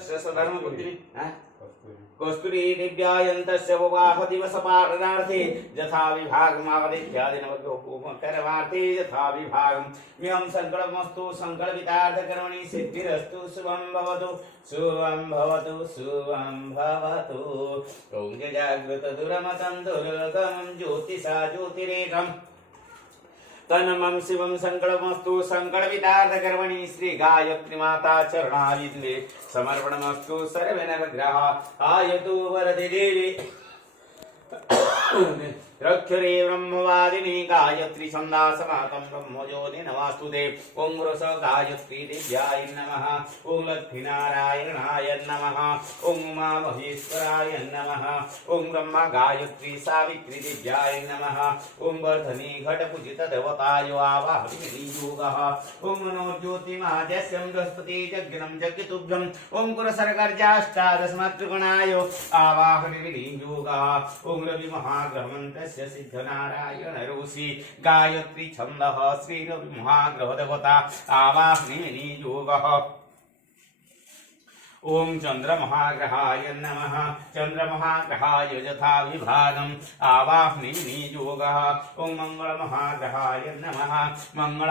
धर्मपुत्री कस्तूरी दिव्यायन्तस्य विवाह दिवस पालनार्थे यथा विभागमावदित्यादिनवग्रहोपकरवार्थे यथा विभागं मियं संकल्पमस्तु संकल्पितार्थकर्मणि सिद्धिरस्तु शुभं भवतु शुभं भवतु शुभं भवतु। ॐ जागृतदुरमतं दुर्गमं ज्योतिषा ज्योतिरेकम् तन्मं शिवं संकल्पमस्तु संकल्पितार्थकर्मणि श्री गायत्री माता चरणारविन्दे समर्पणमस्तु सर्वे नवग्रह आयतु वरदे देवी रक्षरे ब्रह्मवादिनी गायत्री छंदा समातं ब्रह्मज्योति नमस्तुते। ओं रस गायत्री दिव्याय नमः। ओं लक्ष्मीनारायणाय नमः। ओं उमा महेश्वराय नमः। ओं ब्रह्मा गायत्री सावित्री दिव्याय नमः। ओं वर्धनी घटपूजित देवताय आवाहयामि योगः। ओं मनोज्योतिमाद्यस्यं बृहस्पति जग्नं जग्तुभ्यं। ओं कुरसर्गर्जाष्टादशमातृगणाय आवाहयामि योगः। ओं रवि महाग्रहमन्त्र सिद्धनारायण ऋषि गायत्री छंदः श्री रवि महाग्रह देवता आवाहयामि योगः। ओं चंद्र महाग्रहाय नमः। चंद्र महाग्रहाय यथा विभागम् आवाहयामि योगः। ओं मंगल महाग्रहाय नमः। मंगल